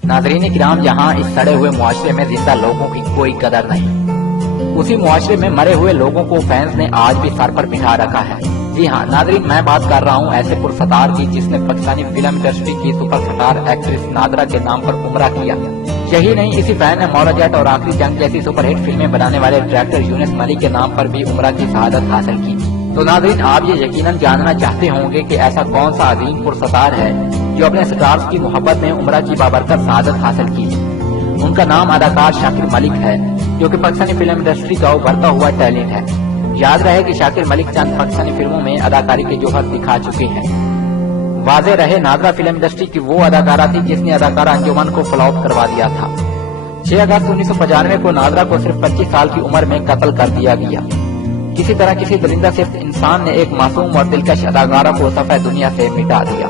नाज़रीन किराम, यहाँ इस सड़े हुए मुआशरे में जिंदा लोगों की कोई कदर नहीं। उसी मुआशरे में मरे हुए लोगों को फैंस ने आज भी सर पर बिठा रखा है। जी हाँ नाज़रीन, मैं बात कर रहा हूँ ऐसे पुरस्तार की जिसने पाकिस्तानी फिल्म इंडस्ट्री की सुपरस्टार एक्ट्रेस नादरा के नाम पर उम्रा किया। यही नहीं, इसी फैन ने मौला जट और आखिरी जंग जैसी सुपरहिट फिल्में बनाने वाले डायरेक्टर यूनुस मलिक के नाम पर भी उम्रा की शहादत हासिल की। तो नाज़रीन, आप ये यकीनन जानना चाहते होंगे कि ऐसा कौन सा अजीम पुरस्तार है जो अपने स्टार्स की मोहब्बत में उम्रा की बाबरकत शहादत हासिल की। उनका नाम अदाकार शाकिर मलिक है, जो कि पाकिस्तानी फिल्म इंडस्ट्री का उभरता हुआ टैलेंट है। याद रहे कि शाकिर मलिक चंद पाकिस्तानी फिल्मों में अदाकारी के जोहर दिखा चुके हैं। वाज़ेह रहे, नादरा फिल्म इंडस्ट्री की वो अदाकारा थी जिसने अदाकारा अंजुमन को फ्लॉप करवा दिया था। 6 अगस्त 1995 को नादरा को सिर्फ 25 साल की उम्र में कत्ल कर दिया गया। किसी तरह किसी दरिंदा सिर्फ इंसान ने एक मासूम और दिलकश अदाकारा को सफ़े दुनिया से मिटा दिया।